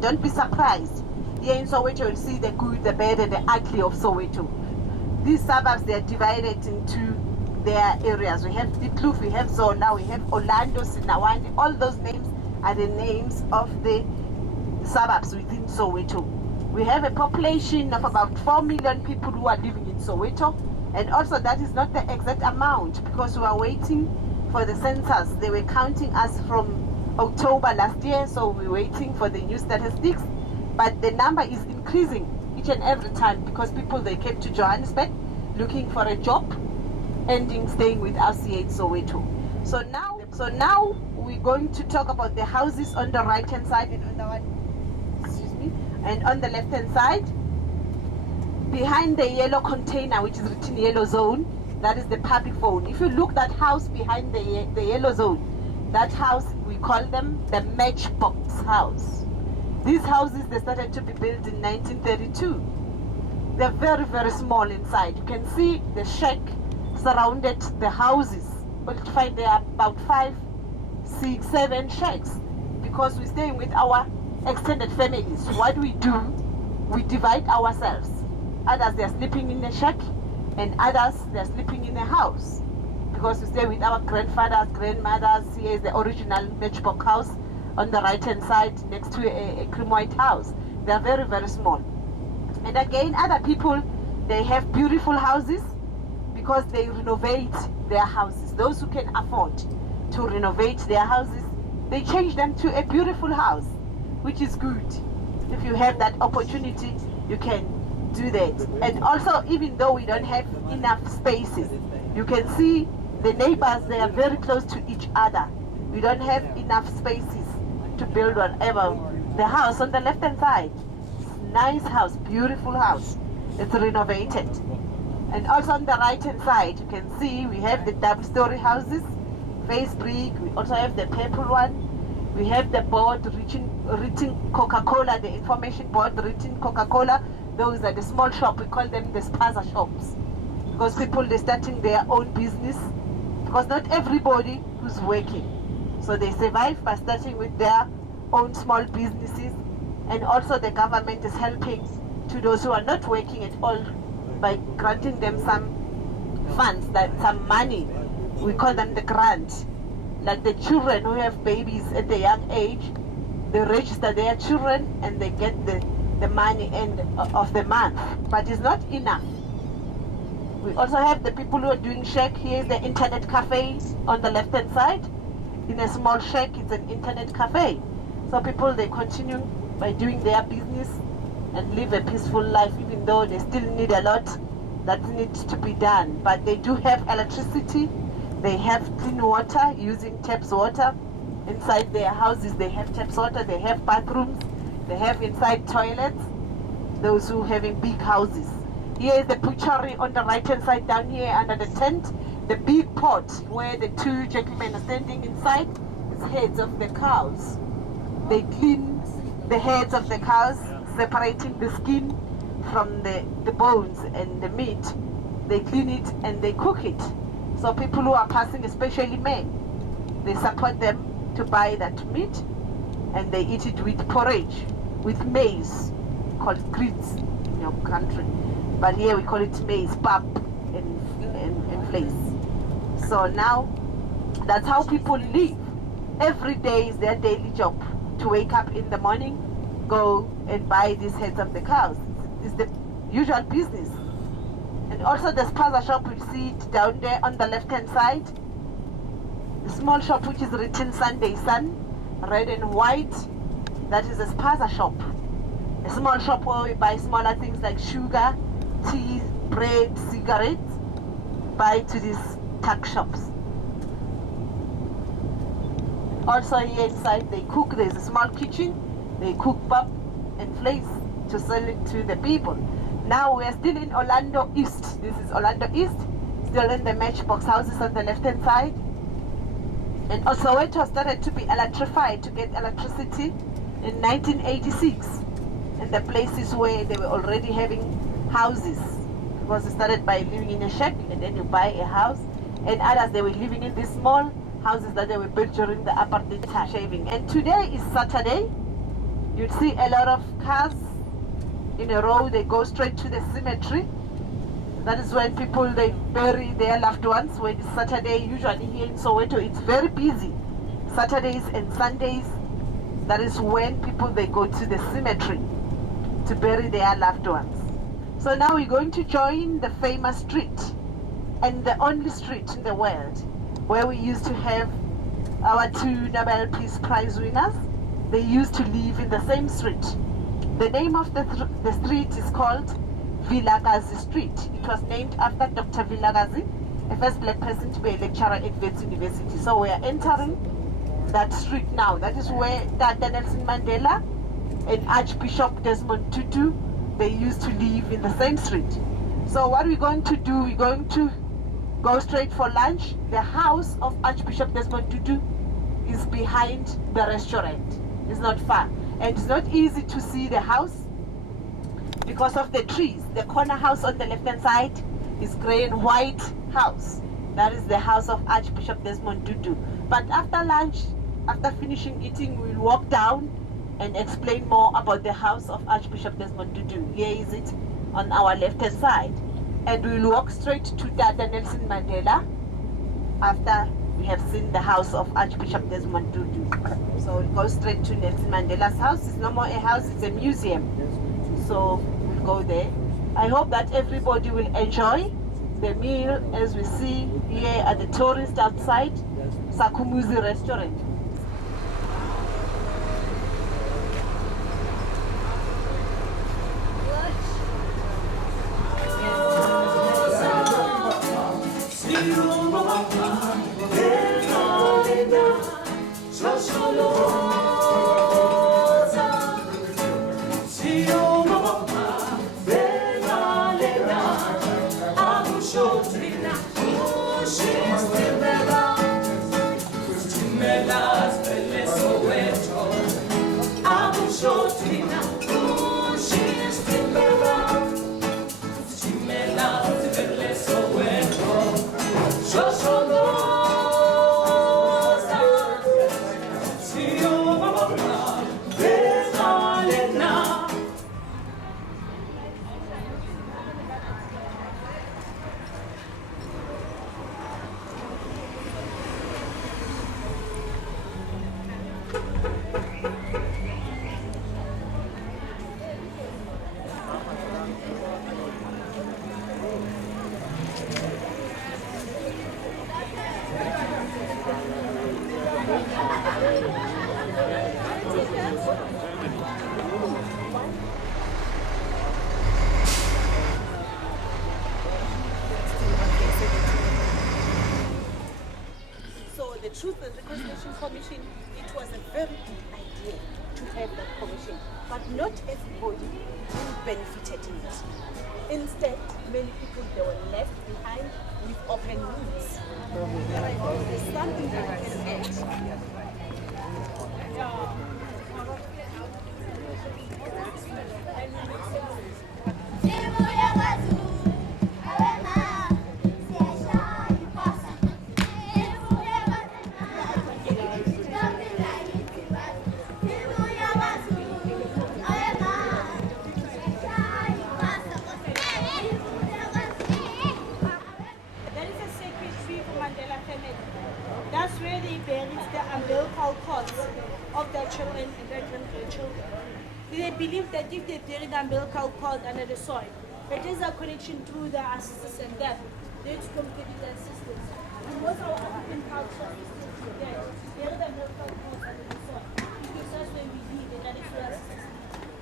Don't be surprised. Here in Soweto, you'll see the good, the bad, and the ugly of Soweto. These suburbs, they are divided into their areas. We have Tutu, we have Zola, we have Orlando, Sinawani. All those names are the names of the suburbs within Soweto. We have a population of about 4 million people who are living in Soweto. And also that is not the exact amount because we are waiting for the census. They were counting us from October last year, so we're waiting for the new statistics. But the number is increasing each and every time because people, they came to Johannesburg looking for a job, ending staying with us here in Soweto. So now we're going to talk about the houses on the right hand side and on the left hand side. Behind the yellow container, which is written yellow zone, that is the public phone. If you look that house behind the yellow zone, that house, we call them the matchbox house. These houses, they started to be built in 1932. They're very, very small inside. You can see the shack surrounded the houses. But you find there are about 5, 6, 7 shacks because we're staying with our extended families. What we do, we divide ourselves. Others, they're sleeping in a shack, and others, they're sleeping in a house because we stay with our grandfathers, grandmothers. Here is the original matchbox house on the right hand side next to a cream white house. They are very, very small. And again, other people, they have beautiful houses because they renovate their houses. Those who can afford to renovate their houses, they change them to a beautiful house, which is good. If you have that opportunity, you can do that. And also, even though we don't have enough spaces, you can see the neighbors, they are very close to each other. We don't have enough spaces to build whatever. The house on the left hand side, nice house, beautiful house. It's renovated. And also on the right hand side, you can see we have the double-story houses, face brick. We also have the purple one. We have the board written Coca-Cola, the information board written Coca-Cola. Those are the small shop. We call them the spaza shops because people, they're starting their own business because not everybody who's working. So they survive by starting with their own small businesses. And also the government is helping to those who are not working at all by granting them some funds, like some money. We call them the grant. Like the children who have babies at a young age, they register their children and they get the money end of the month. But it's not enough. We also have the people who are doing shack. Here is the internet cafe on the left hand side. In a small shack, it's an internet cafe. So people, they continue by doing their business and live a peaceful life, even though they still need a lot that needs to be done. But they do have electricity. They have clean water using taps water. Inside their houses, they have taps water. They have bathrooms. They have inside toilets. Those who having big houses. Here is the butchery on the right hand side down here under the tent. The big pot where the 2 gentlemen are standing inside is heads of the cows. They clean the heads of the cows, separating the skin from the bones and the meat. They clean it and they cook it. So people who are passing, especially men, they support them to buy that meat and they eat it with porridge, with maize, called grits in your country. But here we call it maize, pap and fleece. So now, that's how people live. Every day is their daily job to wake up in the morning, go and buy these heads of the cows. It's the usual business. And also the spaza shop, we see it down there on the left hand side. The small shop which is written Sunday Sun, red and white, that is a spaza shop. A small shop where we buy smaller things like sugar, tea, bread, cigarettes, buy to these tuck shops. Also here inside they cook, there's a small kitchen, they cook pap and fleece to sell it to the people. Now we are still in Orlando East. This is Orlando East, still in the matchbox houses on the left hand side. And also Soweto started to be electrified, to get electricity in 1986. And the places where they were already having houses. Because it started by living in a shack and then you buy a house. And others, they were living in these small houses that they were built during the apartheid time. And today is Saturday. You'd see a lot of cars in a row. They go straight to the cemetery. That is when people, they bury their loved ones. When it's Saturday, usually here in Soweto, it's very busy. Saturdays and Sundays, that is when people, they go to the cemetery to bury their loved ones. So now we're going to join the famous street, and the only street in the world where we used to have our 2 Nobel Peace Prize winners. They used to live in the same street. The name of the street is called Vilakazi Street. It was named after Dr. Vilakazi, a first black person to be a lecturer at Wits University. So we are entering that street now. That is where Dr. Nelson Mandela and Archbishop Desmond Tutu, they used to live in the same street. So what we're going to do, we're going to go straight for lunch. The house of Archbishop Desmond Tutu is behind the restaurant. It's not far. And it's not easy to see the house because of the trees. The corner house on the left-hand side is gray and white house. That is the house of Archbishop Desmond Tutu. But after lunch, after finishing eating, we'll walk down and explain more about the house of Archbishop Desmond Tutu. Here is it on our left-hand side. And we'll walk straight to Dr. Nelson Mandela after we have seen the house of Archbishop Desmond Tutu. So we'll go straight to Nelson Mandela's house. It's no more a house, it's a museum. So we'll go there. I hope that everybody will enjoy the meal as we see here at the tourist outside Sakhumzi Restaurant. The Truth and Reconciliation Commission, it was a very good idea to have that commission, but not everybody benefited in it. Instead, many people, they were left behind with open wounds. There's something that I can That's where they buried the umbilical cords of their children and their grandchildren. They believe that if they bury the umbilical cord under the soil, it is a connection through the ancestors and death. They to communicate with their ancestors. And most of our African culture is still there. Bury the umbilical cord under the soil. Because that's where we live and that is where our ancestors live.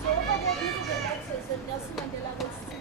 So over there, these are the access and Nelson Mandela goes to.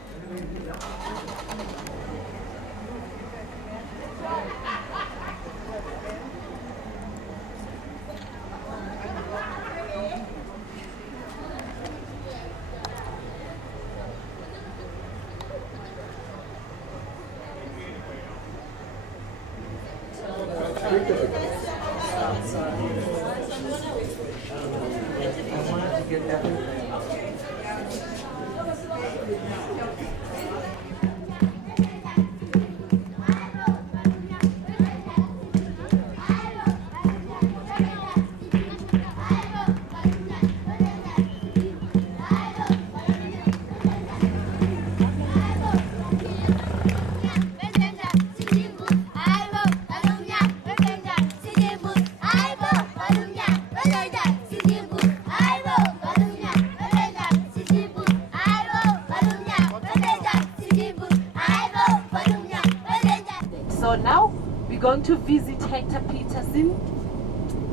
going to visit Hector Pieterson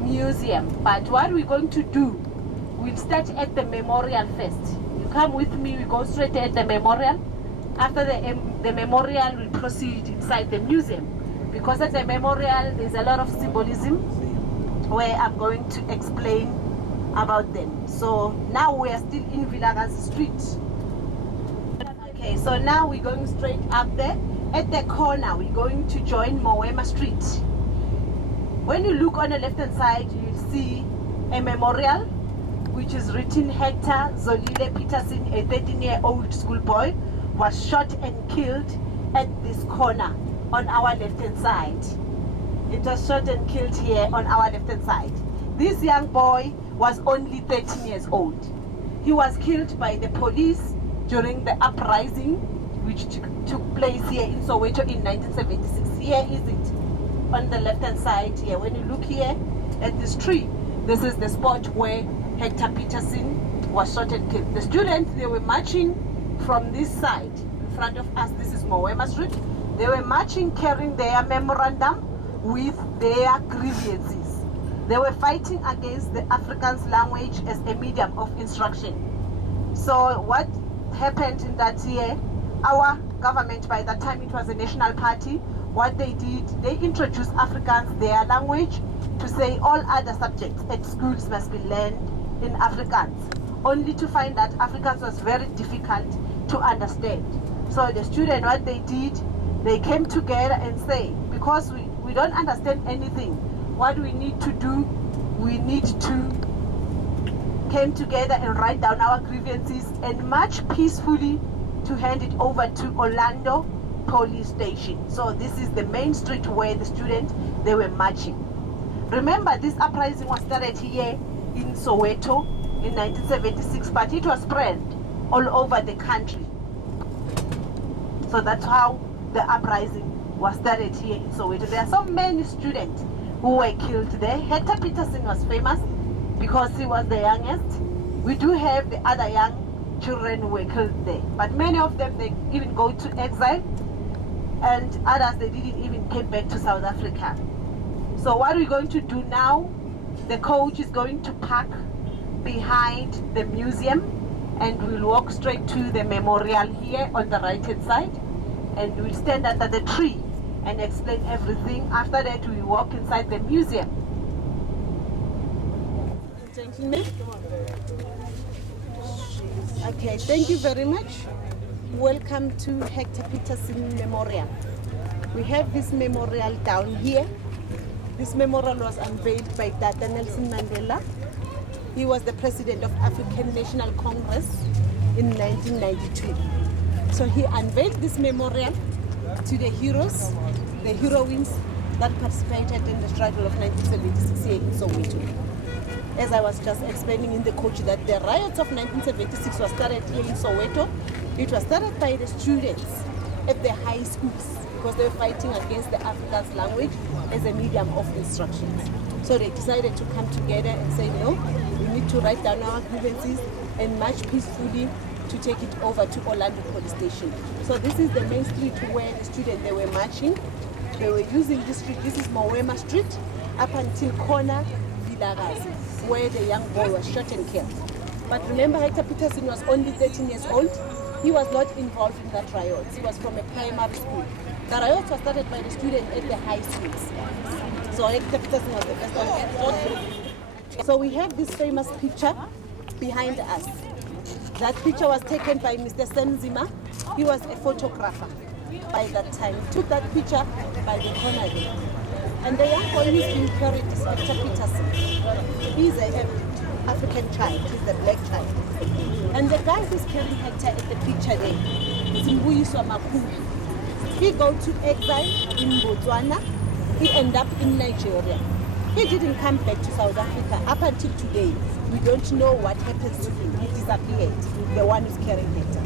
Museum. But what we're going to do, we'll start at the memorial first. You come with me, we go straight at the memorial. After the memorial, we'll proceed inside the museum. Because at the memorial, there's a lot of symbolism where I'm going to explain about them. So now we are still in Vilakazi Street. Okay, so now we're going straight up there. At the corner, we're going to join Moema Street. When you look on the left-hand side, you'll see a memorial, which is written Hector Zolile Pieterson, a 13-year-old schoolboy, was shot and killed at this corner on our left-hand side. It was shot and killed here on our left-hand side. This young boy was only 13 years old. He was killed by the police during the uprising which took place here in Soweto in 1976. Here is it on the left-hand side here. When you look here at this tree, this is the spot where Hector Pieterson was shot and killed. The students, they were marching from this side. In front of us, this is Moema Street. They were marching carrying their memorandum with their grievances. They were fighting against the Afrikaans language as a medium of instruction. So what happened in that year, our government, by that time it was a national party, what they did, they introduced Afrikaans, their language, to say all other subjects at schools must be learned in Afrikaans, only to find that Afrikaans was very difficult to understand. So the students, what they did, they came together and say, because we don't understand anything, what we need to do, we need to came together and write down our grievances and march peacefully to hand it over to Orlando police station. So this is the main street where the students, they were marching. Remember, this uprising was started here in Soweto in 1976, but it was spread all over the country. So that's how the uprising was started here in Soweto. There are so many students who were killed there. Hector Pieterson was famous because he was the youngest. We do have the other young children who were killed there, but many of them, they even go to exile, and others, they didn't even come back to South Africa. So what we're going to do now, the coach is going to park behind the museum, and we'll walk straight to the memorial here on the right hand side, and we'll stand under the tree and explain everything. After that, we walk inside the museum. Gentlemen. Okay, thank you very much. Welcome to Hector Pieterson Memorial. We have this memorial down here. This memorial was unveiled by Dr. Nelson Mandela. He was the president of African National Congress in 1992. So he unveiled this memorial to the heroes, the heroines that participated in the struggle of 1976 here in Soweto. As I was just explaining in the coach, that the riots of 1976 was started here in Soweto. It was started by the students at the high schools because they were fighting against the Afrikaans language as a medium of instruction. So they decided to come together and say, no, we need to write down our grievances and march peacefully to take it over to Orlando police station. So this is the main street where the students, they were marching. They were using this street. This is Moema Street up until corner Vilakazi, where the young boy was shot and killed. But remember, Hector Pieterson was only 13 years old. He was not involved in that riot. He was from a primary school. The riot was started by the students at the high schools. So Hector Pieterson was the first one. So we have this famous picture behind us. That picture was taken by Mr. Senzima. He was a photographer by that time. He took that picture by the corner there. And the young boy who's being carried is Hector Pieterson. He's an African child, he's a black child. And the guy who's carrying Hector at the picture there is Mbuyiswa Makhulu. He go to exile in Botswana. He ended up in Nigeria. He didn't come back to South Africa. Up until today, we don't know what happens to him. He disappeared, the one who's carrying Hector.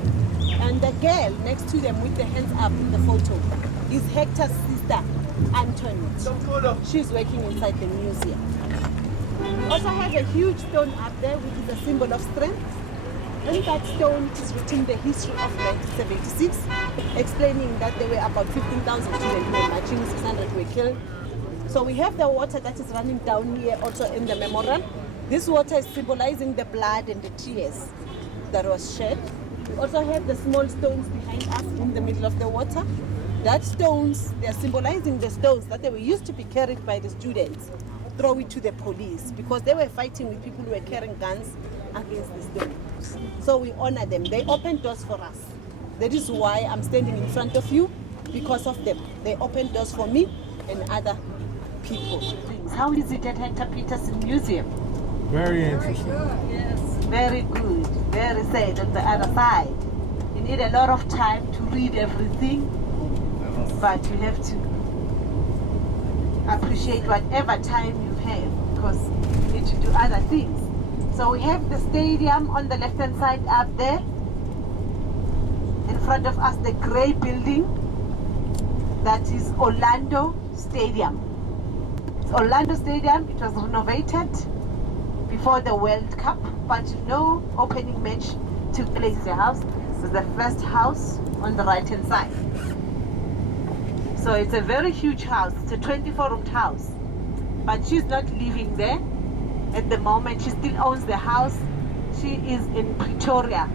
And the girl next to them with the hands up in the photo is Hector's sister, Antoinette. She's working inside the museum. We also have a huge stone up there, which is a symbol of strength. On that stone is written the history of 1976, explaining that there were about 15,000 children who were marching, 600 were killed, So we have the water that is running down here also in the memorial. This water is symbolizing the blood and the tears that was shed. We also have the small stones behind us in the middle of the water. That stones, they are symbolizing the stones that they were used to be carried by the students, throw it to the police, because they were fighting with people who were carrying guns against the stones. So we honor them. They opened doors for us. That is why I'm standing in front of you, because of them. They opened doors for me and other people. How is it at Hector Pieterson Museum? Very interesting. Yes. Very good. Very sad on the other side. You need a lot of time to read everything, but you have to appreciate whatever time you have, because you need to do other things. So we have the stadium on the left hand side up there. In front of us, the grey building, that is Orlando Stadium. It's Orlando Stadium. It was renovated before the World Cup, but opening match took place in the house. This is the first house on the right hand side. So it's a very huge house. It's a 24-roomed house, but she's not living there at the moment. She still owns the house. She is in Pretoria,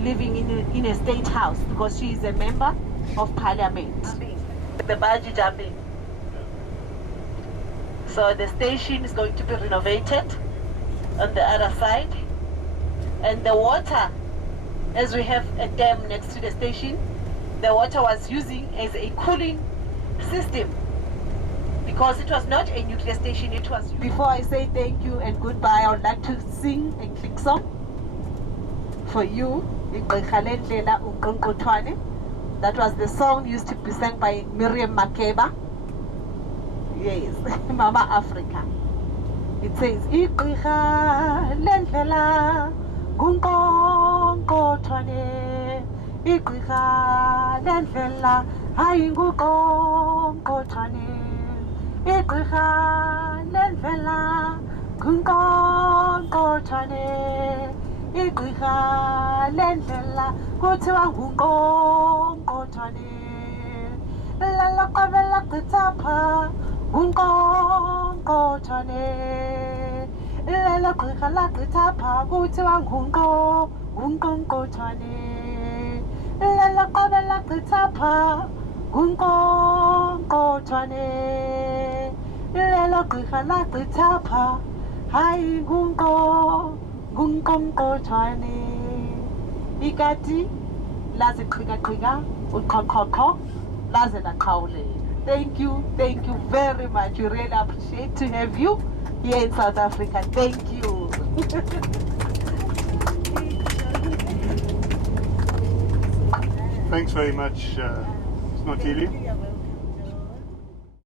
living in a state house, because she is a member of parliament. The bungee jumping. So the station is going to be renovated on the other side, and the water, as we have a dam next to the station, the water was using as a cooling system, because it was not a nuclear station. It was. Before I say thank you and goodbye, I would like to sing a click song for you. That was the song used to be sung by Miriam Makeba. Yes, Mama Africa. It says, Igqirha lendlela nguNkqonkqothwane, Igqirha lendlela hayi nguNkqonkqothwane, Igqirha lendlela nguNkqonkqothwane, Igqirha lendlela kuthiwa nguNkqonkqothwane, lala qabela gqithapha nguNkqonkqothwane, lala gqirha lagqithapha kuthiwa nguNkqonkqothwane, lala qabela gqithapha nguNkqonkqothwane, lala gqirha lagqithapha hayi nguNkqonkqothwane. Ikati laziqhikaqhika uqhoqhoqho laze laqhawulela. Thank you very much. We really appreciate to have you here in South Africa. Thank you. Thanks very much, Snotili.